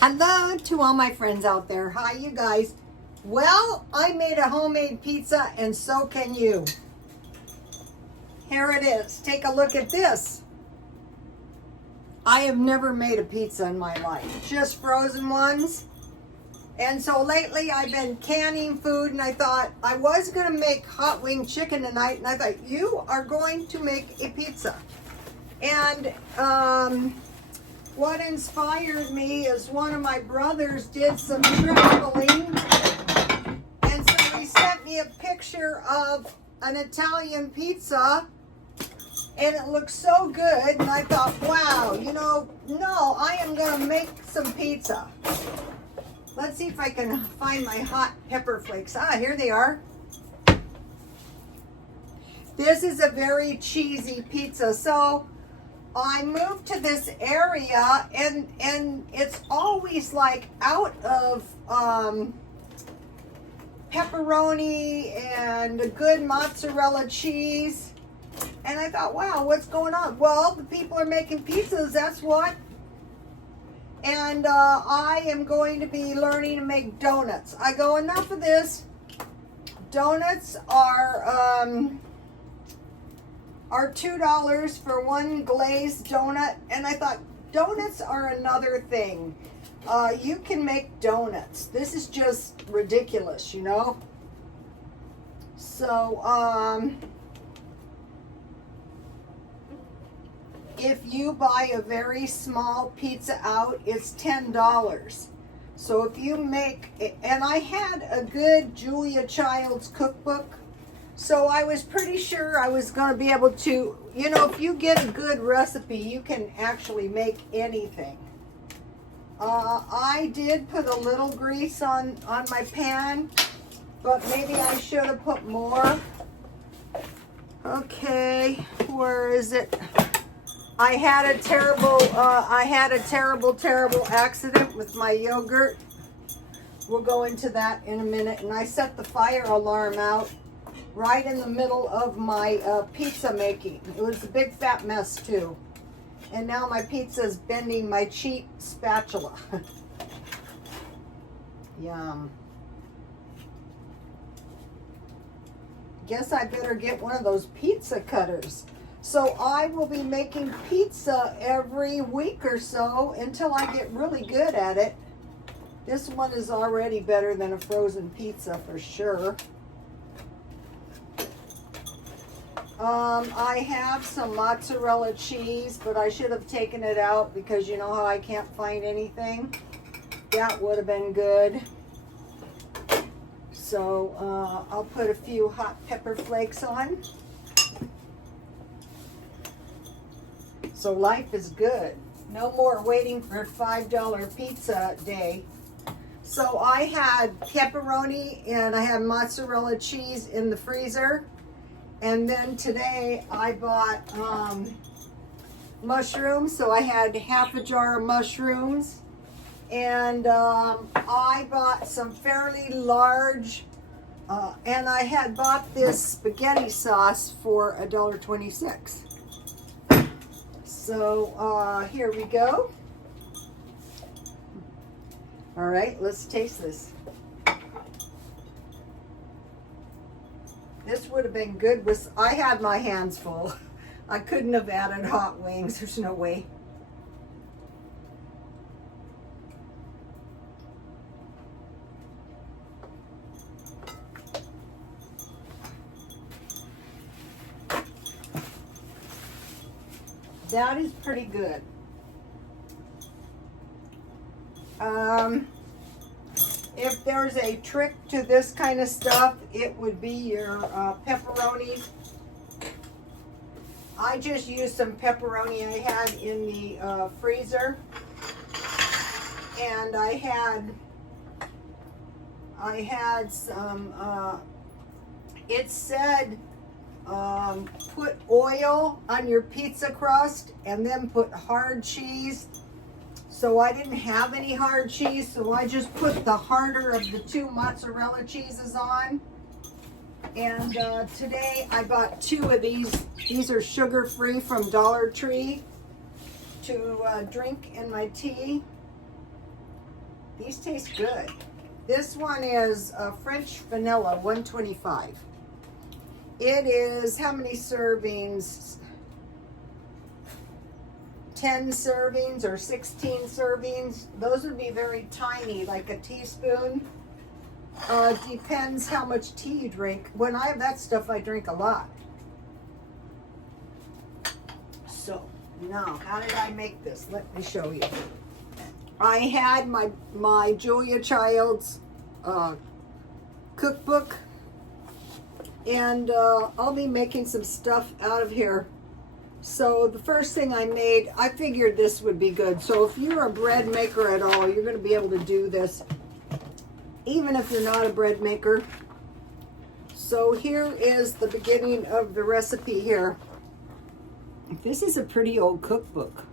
Hello to all my friends out there. Hi, you guys. Well, I made a homemade pizza and so can you. Here it is. Take a look at this. I have never made a pizza in my life, just frozen ones. And so lately I've been canning food, and I thought I was going to make hot wing chicken tonight, and I thought you are going to make a pizza. And what inspired me is one of my brothers did some traveling, and so he sent me a picture of an Italian pizza, and it looked so good, and I thought, wow, no, I am going to make some pizza. Let's see if I can find my hot pepper flakes. Here they are. This is a very cheesy pizza. So I moved to this area, and it's always like out of pepperoni and a good mozzarella cheese. And I thought, wow, what's going on? Well, the people are making pizzas, that's what. And I am going to be learning to make donuts. I go, enough of this. Donuts are $2 for one glazed donut. And I thought, donuts are another thing. You can make donuts. This is just ridiculous, you know. So, if you buy a very small pizza out, it's $10. So if you make, and I had a good Julia Child's cookbook, so I was pretty sure I was going to be able to, if you get a good recipe, you can actually make anything. I did put a little grease on my pan, but maybe I should have put more. Okay, where is it? I had a terrible accident with my yogurt. We'll go into that in a minute. And I set the fire alarm out right in the middle of my pizza making. It was a big fat mess too. And now my pizza is bending my cheap spatula. Yum. Guess I better get one of those pizza cutters. So I will be making pizza every week or so until I get really good at it. This one is already better than a frozen pizza for sure. I have some mozzarella cheese, but I should have taken it out because you know how I can't find anything. That would have been good. So I'll put a few hot pepper flakes on. So life is good. No more waiting for $5 pizza day. So I had pepperoni and I had mozzarella cheese in the freezer. And then today I bought mushrooms. So I had half a jar of mushrooms. And I bought some fairly large, and I had bought this spaghetti sauce for $1.26. So here we go. All right, let's taste this. This would have been good with, I had my hands full. I couldn't have added hot wings, there's no way. That is pretty good. If there's a trick to this kind of stuff, it would be your pepperoni. I just used some pepperoni I had in the freezer, and I had some. It said put oil on your pizza crust and then put hard cheese. So I didn't have any hard cheese, so I just put the harder of the two mozzarella cheeses on. And today I bought 2 of these. These are sugar-free from Dollar Tree to drink in my tea. These taste good. This one is French vanilla, 125. It is how many servings? 10 servings or 16 servings. Those would be very tiny, like a teaspoon. Depends how much tea you drink. When I have that stuff, I drink a lot. So now, how did I make this? Let me show you. I had my Julia Child's cookbook, and I'll be making some stuff out of here. So the first thing I made, I figured this would be good. So if you're a bread maker at all, you're going to be able to do this, even if you're not a bread maker. So here is the beginning of the recipe here. This is a pretty old cookbook.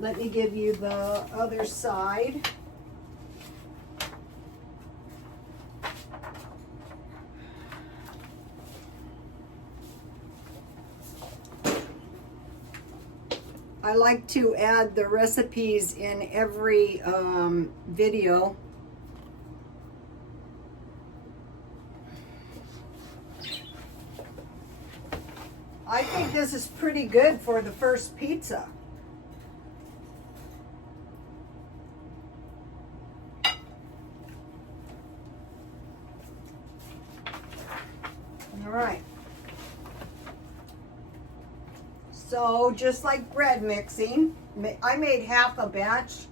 Let me give you the other side. I like to add the recipes in every video. I think this is pretty good for the first pizza. All right. So just like bread mixing, I made half a batch.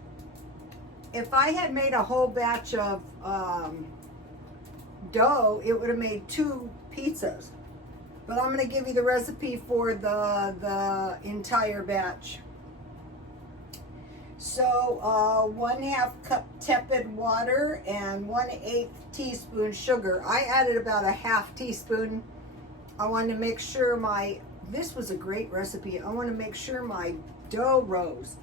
If I had made a whole batch of dough, it would have made 2 pizzas. But I'm going to give you the recipe for the entire batch. So 1/2 cup tepid water and 1/8 teaspoon sugar. I added about a 1/2 teaspoon. I wanted to make sure this was a great recipe. I want to make sure my dough rose.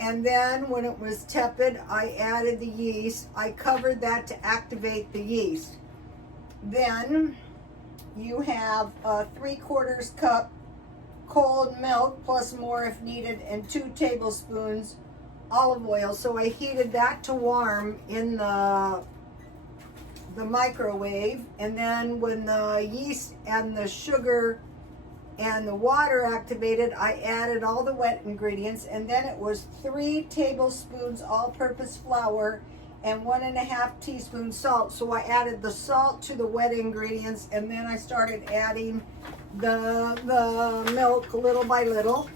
And then when it was tepid, I added the yeast. I covered that to activate the yeast. Then you have a 3/4 cup cold milk, plus more if needed, and 2 tablespoons olive oil. So I heated that to warm in the microwave. And then when the yeast and the sugar and the water activated, I added all the wet ingredients, and then it was 3 tablespoons all-purpose flour and 1.5 teaspoons salt. So I added the salt to the wet ingredients, and then I started adding the milk little by little.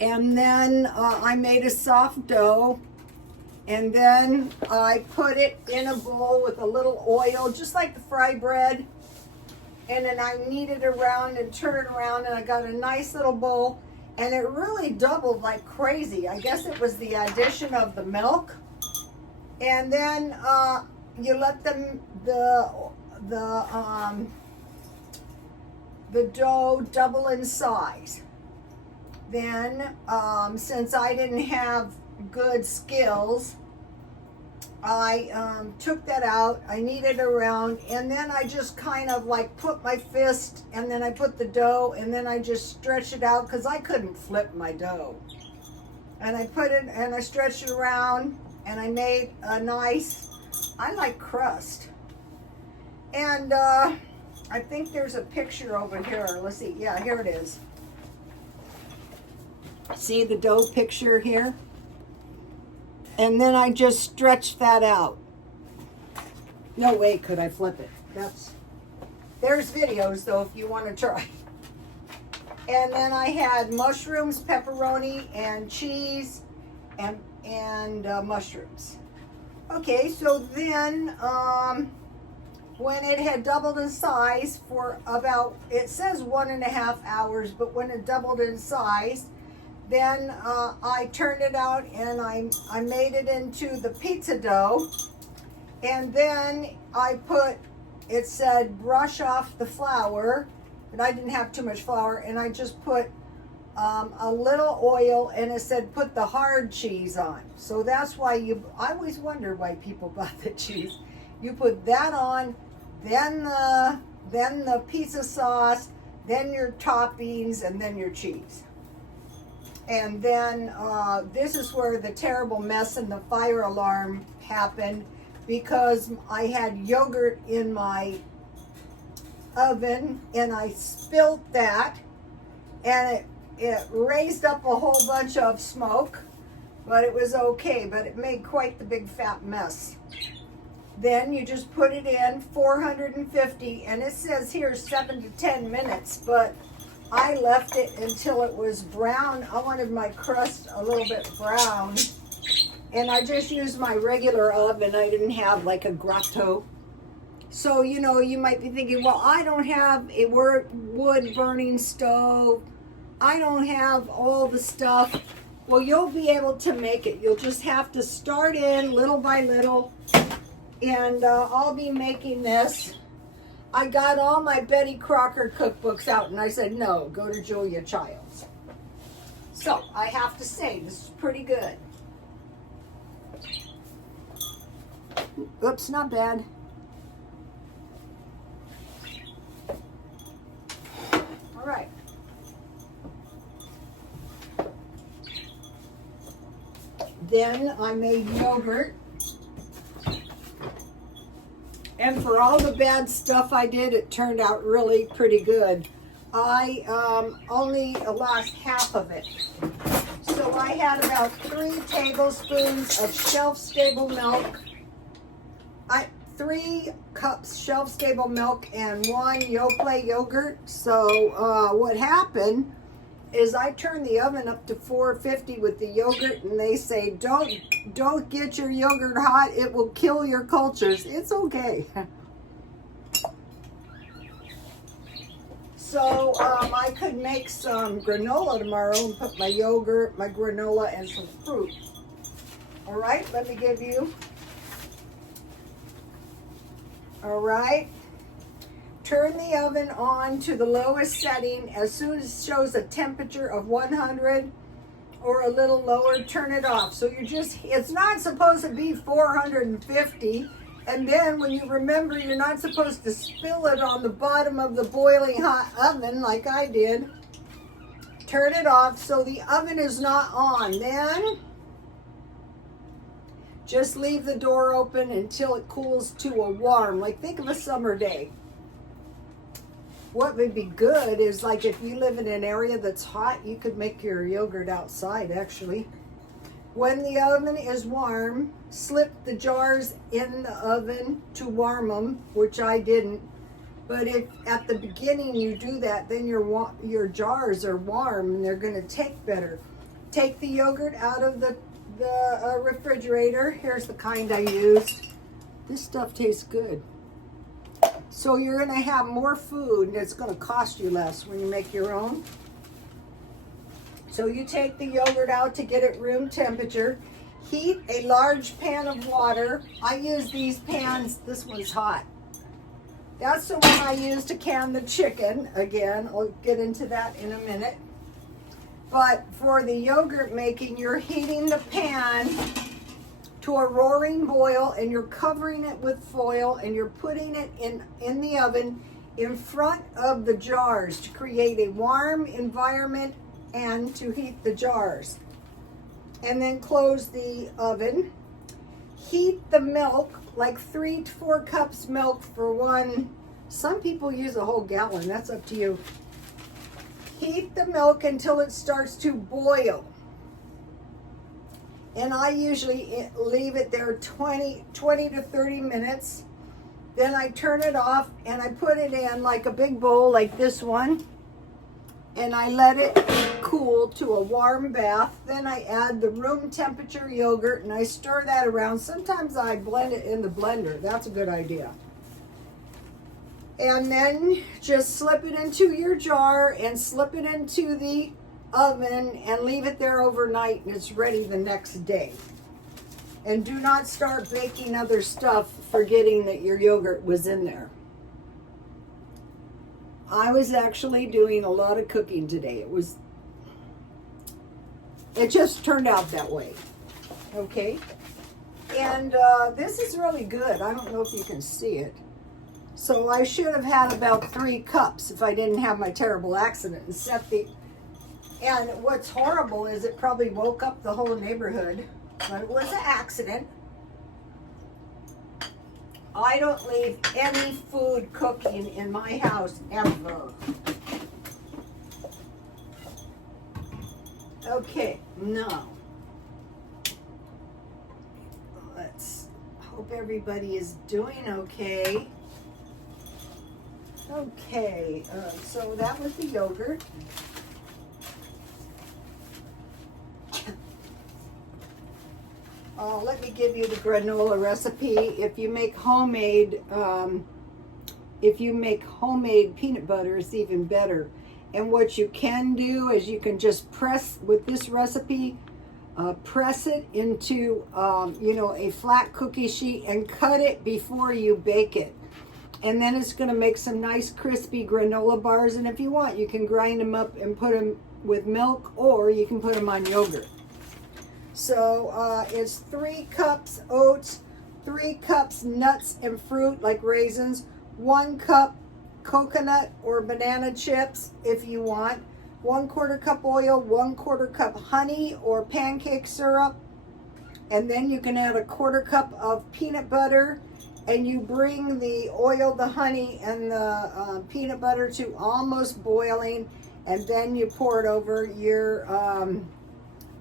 And then I made a soft dough. And then I put it in a bowl with a little oil, just like the fry bread. And then I knead it around and turn it around, and I got a nice little bowl. And it really doubled like crazy. I guess it was the addition of the milk. And then you let the dough double in size. Then, since I didn't have good skills, I took that out, I kneaded around, and then I just kind of like put my fist, and then I put the dough, and then I just stretched it out because I couldn't flip my dough. And I put it, and I stretched it around, and I made a nice, I like crust. And I think there's a picture over here. Let's see. Yeah, here it is. See the dough picture here? And then I just stretched that out. No way could I flip it. There's videos though if you want to try. And then I had mushrooms, pepperoni, and cheese, and mushrooms. Okay, so then when it had doubled in size for about, it says 1.5 hours, but when it doubled in size, then I turned it out and I made it into the pizza dough. And then I put, it said brush off the flour, but I didn't have too much flour, and I just put a little oil, and it said put the hard cheese on. So that's why I always wonder why people buy the cheese. You put that on, then the pizza sauce, then your toppings, and then your cheese. And then this is where the terrible mess and the fire alarm happened, because I had yogurt in my oven and I spilled that, and it raised up a whole bunch of smoke, but it was okay, but it made quite the big fat mess. Then you just put it in 450, and it says here 7 to 10 minutes, but I left it until it was brown. I wanted my crust a little bit brown, and I just used my regular oven. I didn't have like a grotto. So, you know, you might be thinking, well, I don't have a wood burning stove. I don't have all the stuff. Well, you'll be able to make it. You'll just have to start in little by little. And I'll be making this. I got all my Betty Crocker cookbooks out, and I said, no, go to Julia Child's. So I have to say, this is pretty good. Oops, not bad. All right. Then I made yogurt. And for all the bad stuff I did, it turned out really pretty good. I only lost half of it. So I had about 3 tablespoons of shelf-stable milk. 3 cups shelf-stable milk and 1 Yoplait yogurt. So what happened is I turned the oven up to 450 with the yogurt, and they say don't get your yogurt hot, it will kill your cultures. It's okay. So I could make some granola tomorrow and put my yogurt, my granola, and some fruit. All right, let me give you. All right. Turn the oven on to the lowest setting. As soon as it shows a temperature of 100 or a little lower, turn it off. So it's not supposed to be 450. And then when you remember, you're not supposed to spill it on the bottom of the boiling hot oven like I did. Turn it off so the oven is not on. Then just leave the door open until it cools to a warm, like think of a summer day. What would be good is, like, if you live in an area that's hot, you could make your yogurt outside, actually. When the oven is warm, slip the jars in the oven to warm them, which I didn't. But if at the beginning you do that, then your jars are warm and they're going to take better. Take the yogurt out of the refrigerator. Here's the kind I used. This stuff tastes good. So you're going to have more food, and it's going to cost you less when you make your own. So you take the yogurt out to get it room temperature. Heat a large pan of water. I use these pans. This one's hot. That's the one I use to can the chicken. Again, I'll get into that in a minute. But for the yogurt making, you're heating the pan to a roaring boil, and you're covering it with foil, and you're putting it in the oven in front of the jars to create a warm environment and to heat the jars. And then close the oven. Heat the milk, like 3 to 4 cups milk for one. Some people use a whole gallon, that's up to you. Heat the milk until it starts to boil. And I usually leave it there 20 to 30 minutes. Then I turn it off and I put it in like a big bowl like this one. And I let it cool to a warm bath. Then I add the room temperature yogurt and I stir that around. Sometimes I blend it in the blender. That's a good idea. And then just slip it into your jar and slip it into the oven and leave it there overnight, and it's ready the next day. And do not start baking other stuff forgetting that your yogurt was in there. I was actually doing a lot of cooking today. It just turned out that way. Okay. And this is really good. I don't know if you can see it. So I should have had about 3 cups if I didn't have my terrible accident and and what's horrible is it probably woke up the whole neighborhood, but it was an accident. I don't leave any food cooking in my house ever. Okay, now let's hope everybody is doing okay. Okay, so that was the yogurt. Let me give you the granola recipe. If you make homemade peanut butter, it's even better. And what you can do is you can just press with this recipe, press it into a flat cookie sheet and cut it before you bake it. And then it's going to make some nice crispy granola bars. And if you want, you can grind them up and put them with milk, or you can put them on yogurt. So it's 3 cups oats, 3 cups nuts and fruit like raisins, 1 cup coconut or banana chips if you want, 1/4 cup oil, 1/4 cup honey or pancake syrup, and then you can add 1/4 cup of peanut butter, and you bring the oil, the honey, and the peanut butter to almost boiling, and then you pour it over your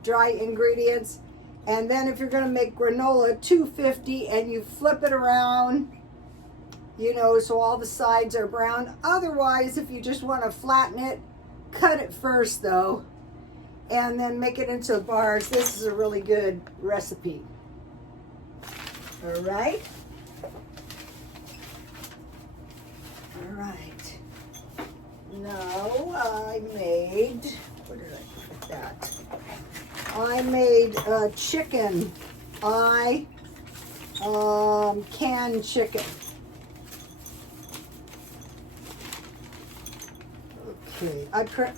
dry ingredients. And then if you're going to make granola, 250, and you flip it around, so all the sides are brown. Otherwise, if you just want to flatten it, cut it first though, and then make it into bars. This is a really good recipe. All right. All right. Now I made, where did I put that? I made chicken. Canned chicken. Okay,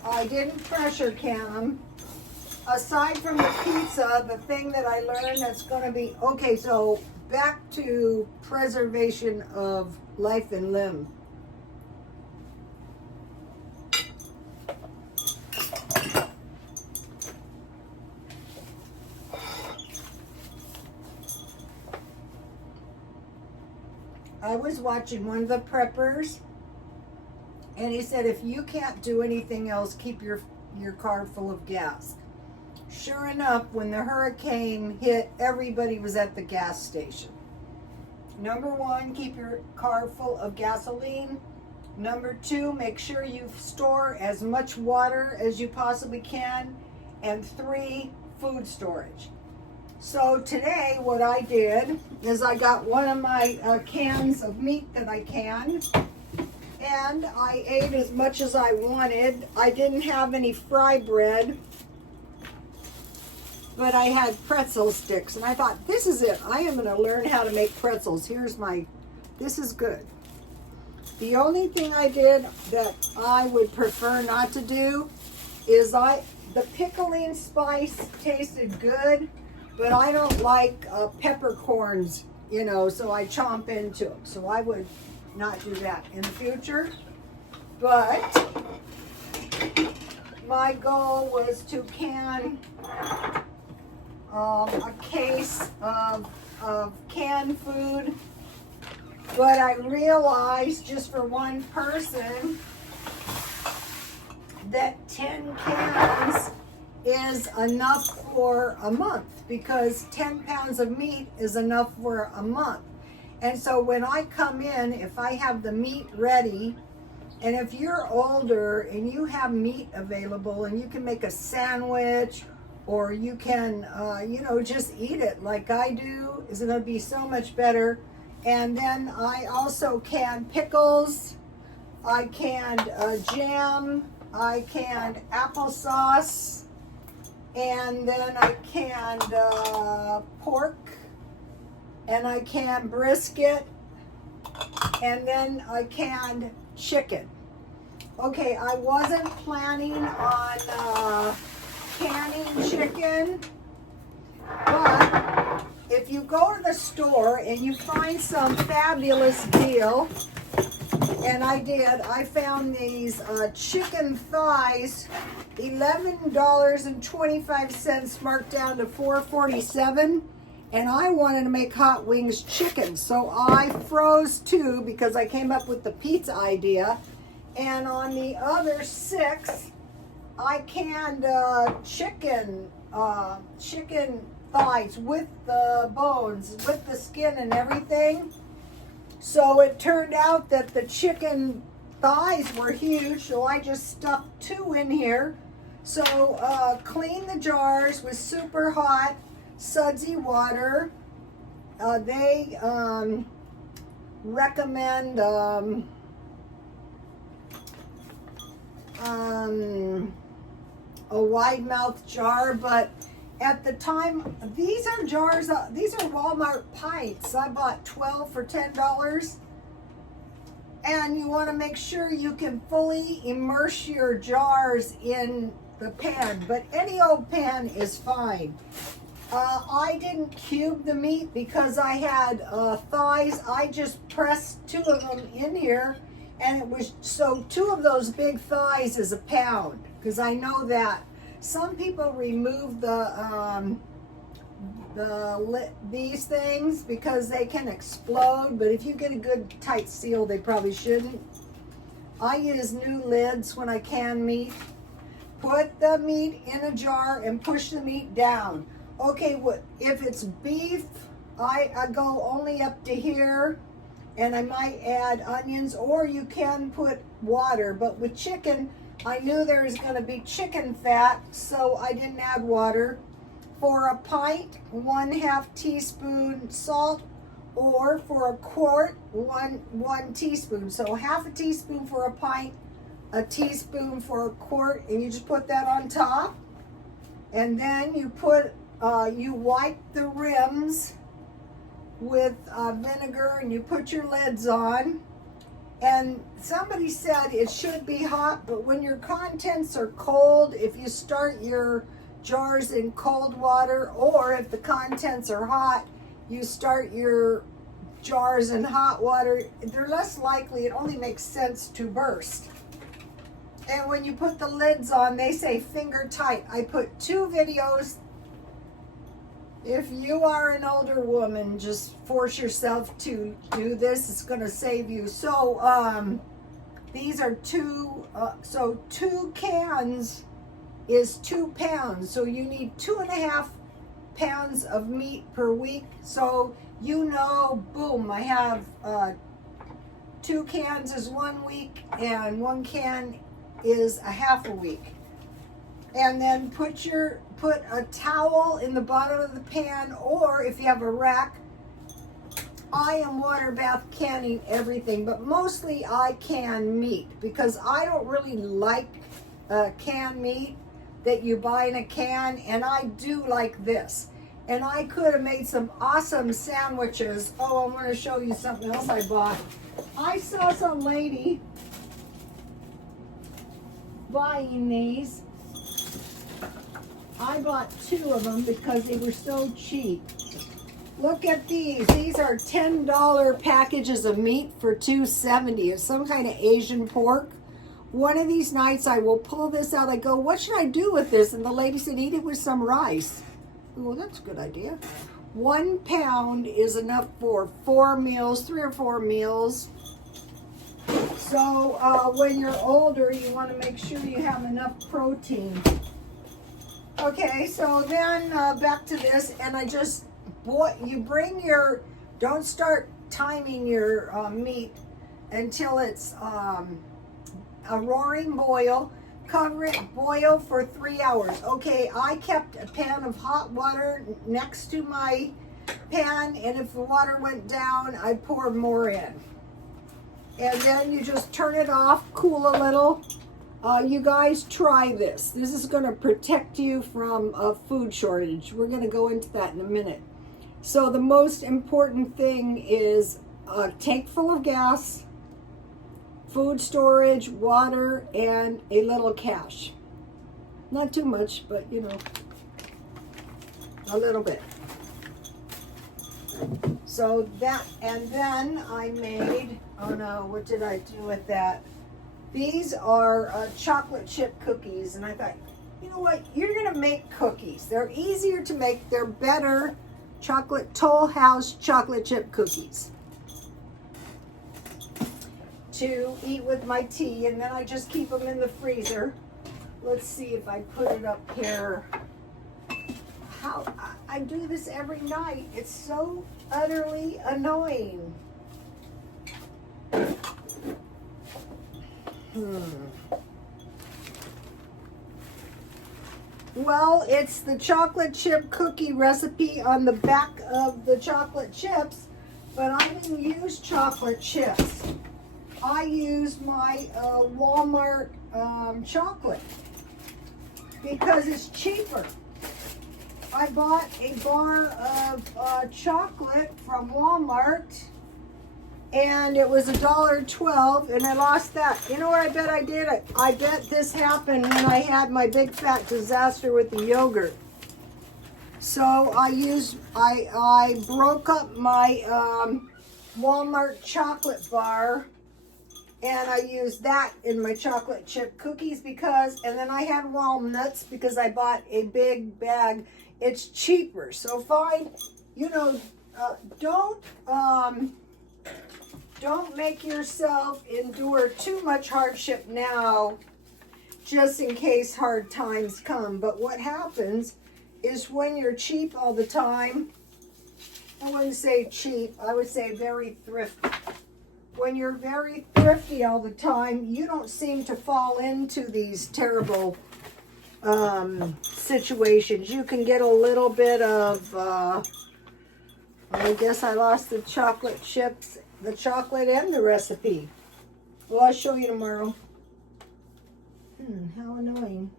I didn't pressure can them. Aside from the pizza, the thing that I learned that's going to be, okay, so back to preservation of life and limb. I was watching one of the preppers, and he said, if you can't do anything else, keep your car full of gas. Sure enough, when the hurricane hit, everybody was at the gas station. Number 1, keep your car full of gasoline. Number 2, make sure you store as much water as you possibly can. And 3, food storage. So today what I did is I got one of my cans of meat that I canned, and I ate as much as I wanted. I didn't have any fry bread, but I had pretzel sticks, and I thought, this is it. I am going to learn how to make pretzels. This is good. The only thing I did that I would prefer not to do is the pickling spice tasted good, but I don't like peppercorns, so I chomp into them. So I would not do that in the future. But my goal was to can a case of canned food. But I realized just for one person that 10 cans is enough for a month, because 10 pounds of meat is enough for a month. And so when I come in, if I have the meat ready, and if you're older and you have meat available and you can make a sandwich, or you can, just eat it like I do, is going to be so much better. And then I also canned pickles, I canned jam, I canned applesauce, and then I canned pork, and I canned brisket, and then I canned chicken. Okay, I wasn't planning on canning chicken, but if you go to the store and you find some fabulous deal, And I found these chicken thighs, $11.25 marked down to $4.47. And I wanted to make hot wings chicken. So I froze 2 because I came up with the pizza idea. And on the other 6, I canned chicken thighs with the bones, with the skin and everything. So it turned out that the chicken thighs were huge, so I just stuffed 2 in here. So clean the jars with super hot sudsy water. They recommend a wide mouth jar, but at the time, these are jars, these are Walmart pints. I bought 12 for $10. And you want to make sure you can fully immerse your jars in the pan, but any old pan is fine. I didn't cube the meat because I had thighs. I just pressed 2 of them in here, and it was, so 2 of those big thighs is a pound, because I know that some people remove these things because they can explode, but if you get a good tight seal, they probably shouldn't. I use new lids when I can meat. Put the meat in a jar and push the meat down. Okay, if it's beef, I go only up to here, and I might add onions, or you can put water. But with chicken, I knew there was going to be chicken fat, so I didn't add water. For a pint, 1/2 teaspoon salt, or for a quart, one teaspoon. So 1/2 teaspoon for a pint, a teaspoon for a quart, and you just put that on top. And then you put, you wipe the rims with vinegar, and you put your lids on. And somebody said it should be hot, but when your contents are cold, if you start your jars in cold water, or if the contents are hot, you start your jars in hot water, they're less likely, it only makes sense to burst. And when you put the lids on, they say finger tight. I put 2 videos. If you are an older woman, just force yourself to do this. It's going to save you. So these are 2, so 2 cans is 2 pounds. So you need 2.5 pounds of meat per week. So you know, boom, I have 2 cans is 1 week, and 1 can is a half a week. And then put a towel in the bottom of the pan, or if you have a rack. I am water bath canning everything, but mostly I can meat because I don't really like canned meat that you buy in a can, and I do like this. And I could have made some awesome sandwiches. Oh, I'm going to show you something else I bought. I saw some lady buying these. I bought 2 of them because they were so cheap. Look at these. These are $10 packages of meat for $2.70. It's some kind of Asian pork. One of these nights I will pull this out. I go, what should I do with this? And the lady said, eat it with some rice. Well, that's a good idea. 1 pound is enough for 4 meals, 3 or 4 meals. So when you're older, you want to make sure you have enough protein. Okay, so then back to this, and I just, you bring your, don't start timing your meat until it's a roaring boil. Cover it, boil for 3 hours. Okay, I kept a pan of hot water next to my pan, and if the water went down, I poured more in. And then you just turn it off, cool a little. You guys try this. This is going to protect you from a food shortage. We're going to go into that in a minute. So the most important thing is a tank full of gas, food storage, water, and a little cash. Not too much, but you know, a little bit. So that, and then I made Oh no, what did I do with that? These are chocolate chip cookies, and I thought, you know what? You're gonna make cookies. They're easier to make. They're better. Toll House chocolate chip cookies to eat with my tea, and then I just keep them in the freezer. Let's see if I put it up here. How I do this every night. It's so utterly annoying. Well, it's the chocolate chip cookie recipe on the back of the chocolate chips, but I didn't use chocolate chips. I used my Walmart chocolate because it's cheaper. I bought a bar of chocolate from Walmart, and it was $1.12, and I lost that. You know what I bet I did? I bet this happened when I had my big fat disaster with the yogurt. So I broke up my Walmart chocolate bar, and I used that in my chocolate chip cookies and then I had walnuts because I bought a big bag. It's cheaper. So fine, don't make yourself endure too much hardship now, just in case hard times come. But what happens is when you're cheap all the time, I wouldn't say cheap, I would say very thrifty. When you're very thrifty all the time, you don't seem to fall into these terrible situations. You can get a little bit of, I guess I lost the chocolate chips, the chocolate and the recipe. Well, I'll show you tomorrow. How annoying.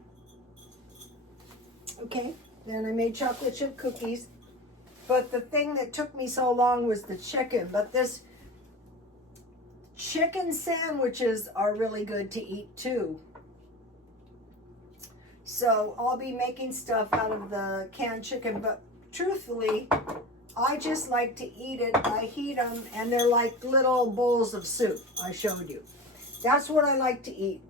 Okay, then I made chocolate chip cookies. But the thing that took me so long was the chicken. But this chicken sandwiches are really good to eat too. So I'll be making stuff out of the canned chicken, but truthfully, I just like to eat it. I heat them, and they're like little bowls of soup. I showed you. That's what I like to eat.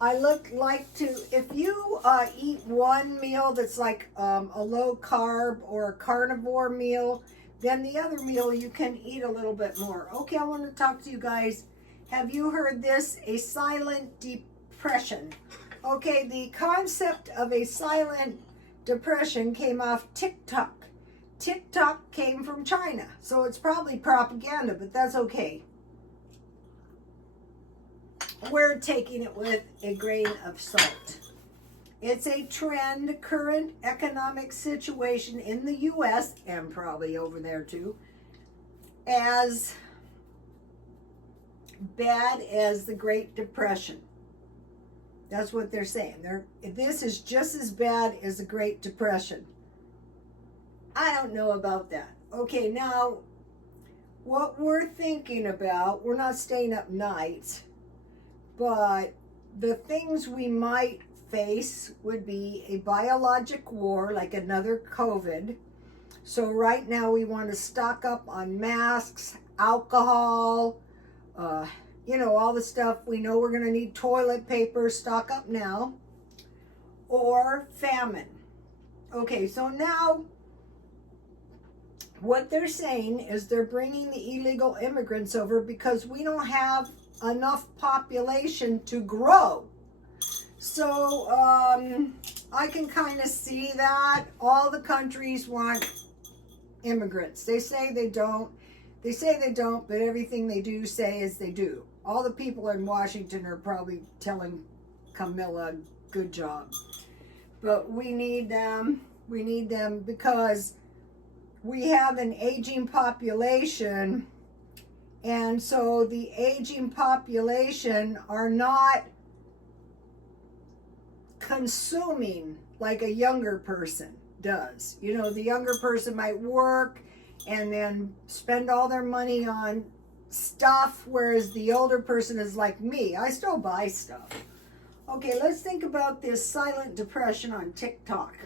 I like to, if you eat one meal that's like a low carb or a carnivore meal, then the other meal you can eat a little bit more. Okay, I want to talk to you guys. Have you heard this? A silent depression. Okay, the concept of a silent depression came off TikTok. TikTok came from China, so it's probably propaganda, but that's okay. We're taking it with a grain of salt. It's a trend, current economic situation in the U.S. and probably over there too, as bad as the Great Depression. That's what they're saying. This is just as bad as the Great Depression. I don't know about that. Okay, now, what we're thinking about, we're not staying up nights, but the things we might face would be a biologic war, like another COVID. So right now we want to stock up on masks, alcohol, all the stuff. We know we're going to need toilet paper, stock up now. Or famine. Okay, so now what they're saying is they're bringing the illegal immigrants over because we don't have enough population to grow. So I can kind of see that. All the countries want immigrants. They say they don't. They say they don't, but everything they do say is they do. All the people in Washington are probably telling Camilla, good job. But we need them. We need them because we have an aging population, and so the aging population are not consuming like a younger person does. The younger person might work and then spend all their money on stuff, whereas the older person is like me. I still buy stuff. Okay, let's think about this silent depression on TikTok.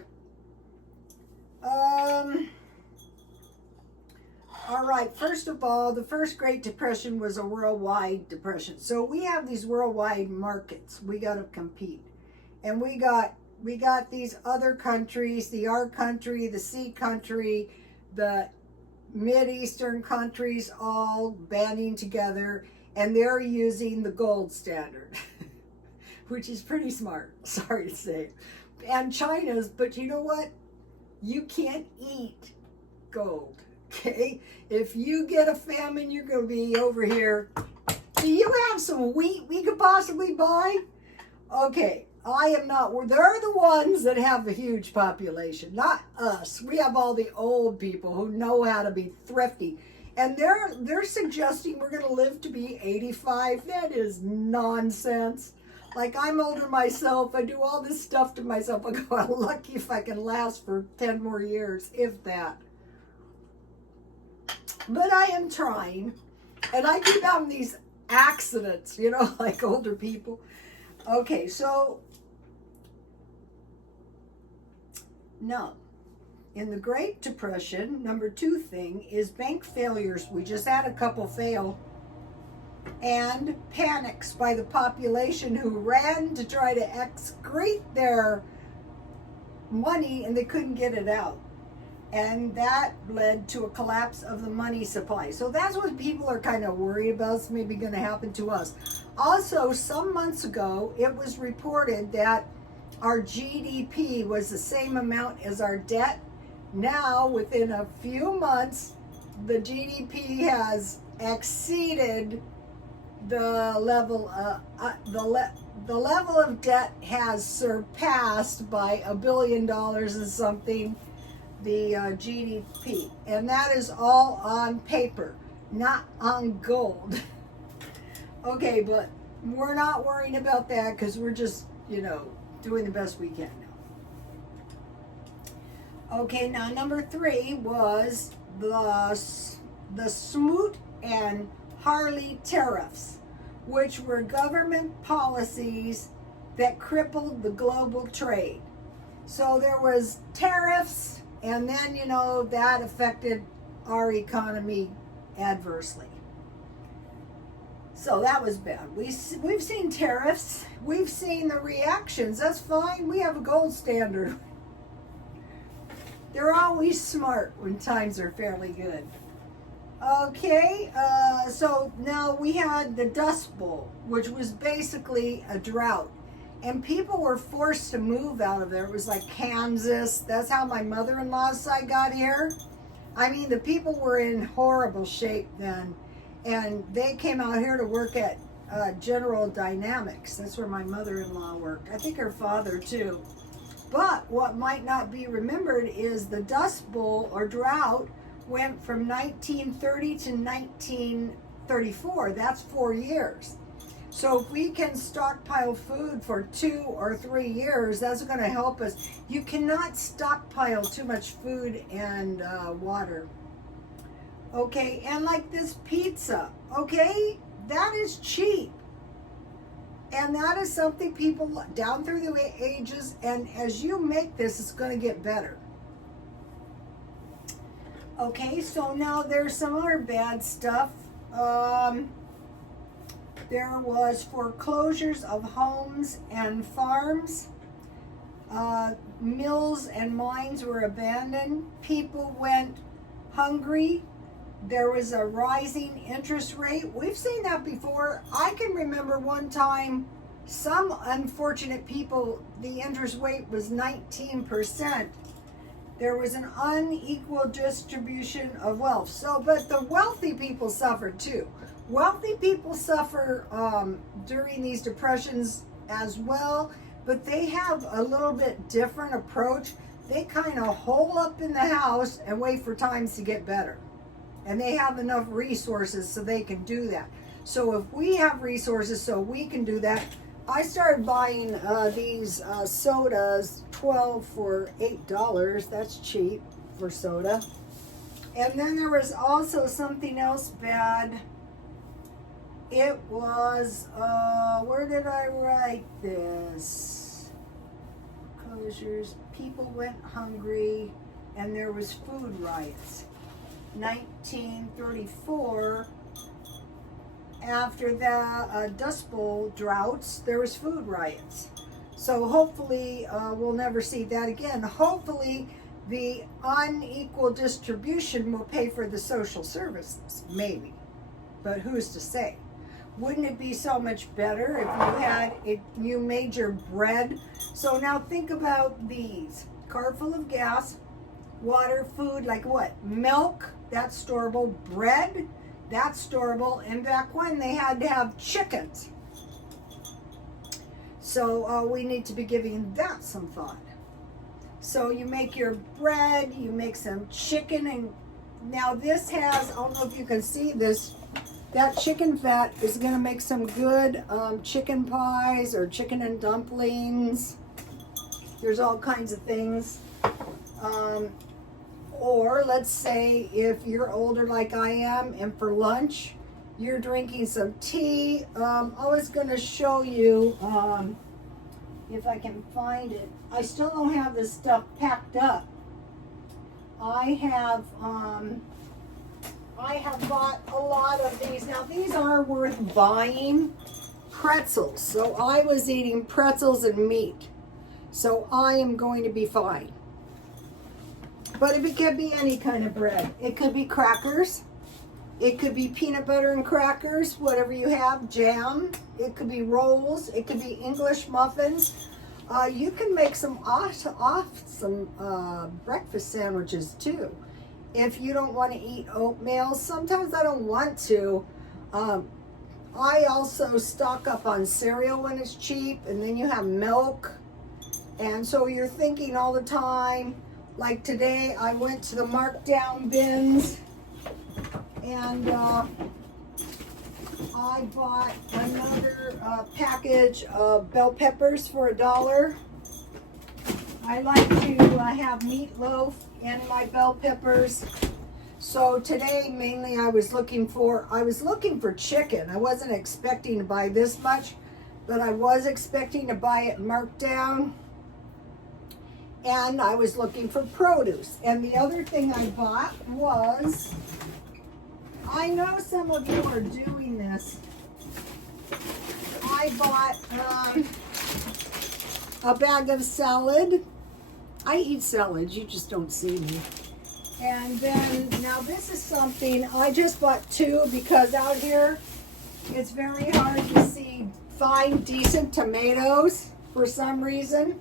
All right, first of all, the first Great Depression was a worldwide depression. So we have these worldwide markets. We got to compete. And we got these other countries, the R country, the C country, the Mid-Eastern countries all banding together, and they're using the gold standard, which is pretty smart, sorry to say. And China's, but you know what? You can't eat gold, okay? If you get a famine, you're going to be over here. Do you have some wheat we could possibly buy? Okay, I am not. They're the ones that have the huge population, not us. We have all the old people who know how to be thrifty. And they're suggesting we're going to live to be 85. That is nonsense. Like, I'm older myself. I do all this stuff to myself. I go, I'm lucky if I can last for 10 more years, if that. But I am trying. And I keep having these accidents, you know, like older people. Okay, so, no. In the Great Depression, number 2 thing is bank failures. We just had a couple fail. And panics by the population who ran to try to excrete their money and they couldn't get it out. And that led to a collapse of the money supply. So that's what people are kind of worried about. It's maybe going to happen to us. Also, some months ago, it was reported that our GDP was the same amount as our debt. Now, within a few months, the GDP has exceeded the level. The level of debt has surpassed by $1 billion and something the GDP, and that is all on paper, not on gold. Okay, but we're not worrying about that because we're just, you know, doing the best we can now. Okay, now number 3 was the Smoot and Harley tariffs, which were government policies that crippled the global trade. So there was tariffs, and then, you know, that affected our economy adversely. So that was bad. We've seen tariffs. We've seen the reactions. That's fine. We have a gold standard. They're always smart when times are fairly good. Okay, so now we had the Dust Bowl, which was basically a drought. And people were forced to move out of there. It was like Kansas. That's how my mother-in-law's side got here. I mean, the people were in horrible shape then. And they came out here to work at General Dynamics. That's where my mother-in-law worked. I think her father too. But what might not be remembered is the Dust Bowl or drought went from 1930 to 1934. That's 4 years. So if we can stockpile food for 2 or 3 years, that's going to help us. You cannot stockpile too much food and water. Okay, and like this pizza, okay, that is cheap. And that is something people down through the ages, and as you make this, it's going to get better. Okay, so now there's some other bad stuff. There was foreclosures of homes and farms. Mills and mines were abandoned. People went hungry. There was a rising interest rate. We've seen that before. I can remember one time some unfortunate people, the interest rate was 19%. There was an unequal distribution of wealth. So, but the wealthy people suffered too. Wealthy people suffer during these depressions as well, but they have a little bit different approach. They kind of hole up in the house and wait for times to get better. And they have enough resources so they can do that. So if we have resources so we can do that, I started buying these sodas, 12 for $8. That's cheap for soda. And then there was also something else bad. It was, where did I write this? Closures, people went hungry, and there was food riots. 1934, after the Dust Bowl droughts, there was food riots. So hopefully we'll never see that again. Hopefully the unequal distribution will pay for the social services, maybe. But who's to say? Wouldn't it be so much better if you made your bread? So now think about these. Car full of gas, water, food, like what? Milk, that's storable. Bread, that's storable. And back when they had to have chickens. So we need to be giving that some thought. So you make your bread, you make some chicken, and now this has, I don't know if you can see this, that chicken fat is going to make some good chicken pies or chicken and dumplings. There's all kinds of things. Or let's say if you're older like I am and for lunch you're drinking some tea. I was going to show you if I can find it. I still don't have this stuff packed up. I have bought a lot of these. Now these are worth buying. Pretzels. So I was eating pretzels and meat. So I am going to be fine. But it could be any kind of bread. It could be crackers. It could be peanut butter and crackers, whatever you have, jam. It could be rolls. It could be English muffins. You can make some awesome breakfast sandwiches too. If you don't want to eat oatmeal, sometimes I don't want to. I also stock up on cereal when it's cheap, and then you have milk. And so you're thinking all the time, like today I went to the markdown bins and I bought another package of bell peppers for $1. I like to have meatloaf in my bell peppers. So today mainly I was looking for chicken. I wasn't expecting to buy this much, but I was expecting to buy it marked down. And I was looking for produce. And the other thing I bought was, I know some of you are doing this. I bought a bag of salad. I eat salads, you just don't see me. And then, now this is something, I just bought 2 because out here it's very hard to find decent tomatoes for some reason.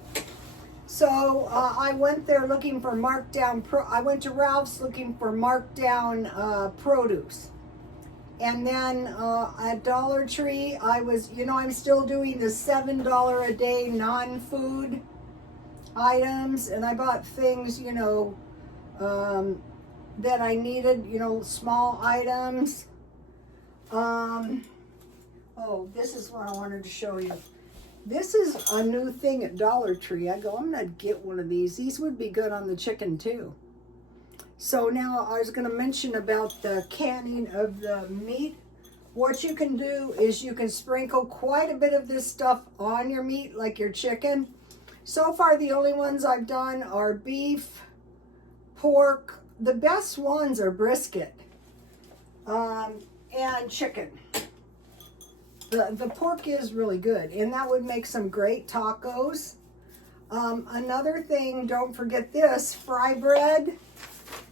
So I went there looking for markdown, I went to Ralph's looking for markdown produce. And then at Dollar Tree, I'm still doing the $7 a day non-food items. And I bought things, that I needed, small items. Oh, this is what I wanted to show you. This is a new thing at Dollar Tree. I'm going to get one of these. These would be good on the chicken too. So now I was going to mention about the canning of the meat. What you can do is you can sprinkle quite a bit of this stuff on your meat, like your chicken. So far, the only ones I've done are beef, pork. The best ones are brisket and chicken. The pork is really good, and that would make some great tacos. Another thing, don't forget this, fry bread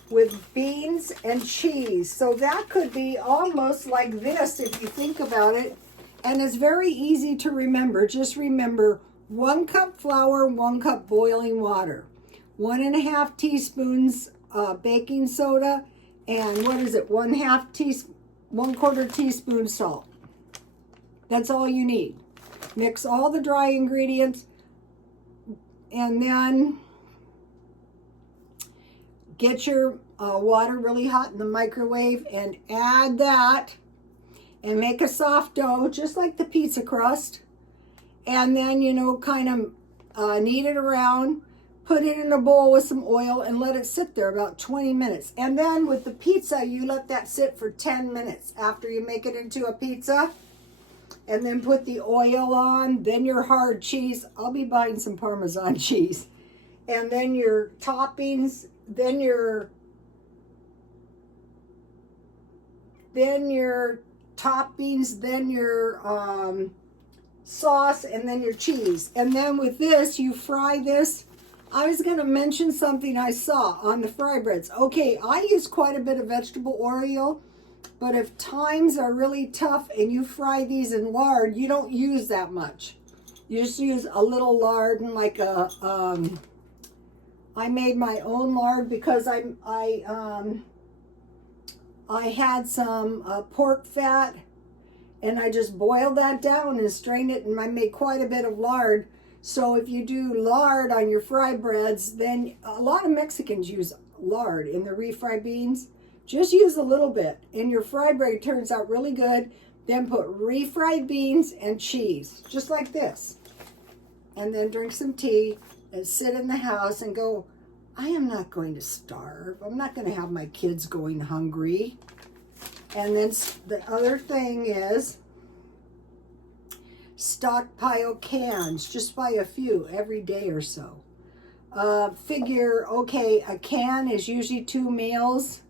with beans and cheese. So that could be almost like this if you think about it. And it's very easy to remember. Just remember 1 cup flour, 1 cup boiling water, 1.5 teaspoons baking soda, and 1/4 teaspoon salt. That's all you need. Mix all the dry ingredients and then get your water really hot in the microwave and add that and make a soft dough just like the pizza crust. And then, kind of knead it around, put it in a bowl with some oil and let it sit there about 20 minutes. And then with the pizza, you let that sit for 10 minutes after you make it into a pizza. And then put the oil on, then your hard cheese. I'll be buying some Parmesan cheese. And then your toppings, then your then your toppings, then your sauce, and then your cheese. And then with this, you fry this. I was going to mention something I saw on the fry breads. Okay, I use quite a bit of vegetable oil, but if times are really tough and you fry these in lard, you don't use that much. You just use a little lard and like a, I made my own lard because I had some pork fat, and I just boiled that down and strained it, and I made quite a bit of lard. So if you do lard on your fry breads, then a lot of Mexicans use lard in the refried beans. Just use a little bit, and your fry bread turns out really good. Then put refried beans and cheese, just like this. And then drink some tea and sit in the house and go, I am not going to starve. I'm not going to have my kids going hungry. And then the other thing is stockpile cans. Just buy a few every day or so. Figure, okay, a can is usually 2 meals.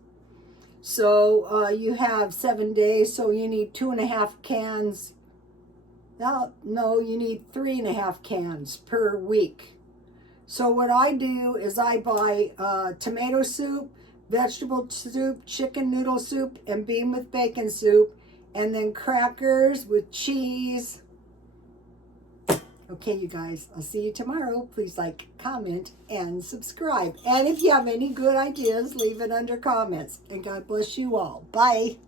So you have 7 days, so you need 2.5 cans. No, you need 3.5 cans per week. So what I do is I buy tomato soup, vegetable soup, chicken noodle soup, and bean with bacon soup, and then crackers with cheese. Okay, you guys, I'll see you tomorrow. Please like, comment, and subscribe. And if you have any good ideas, leave it under comments. And God bless you all. Bye.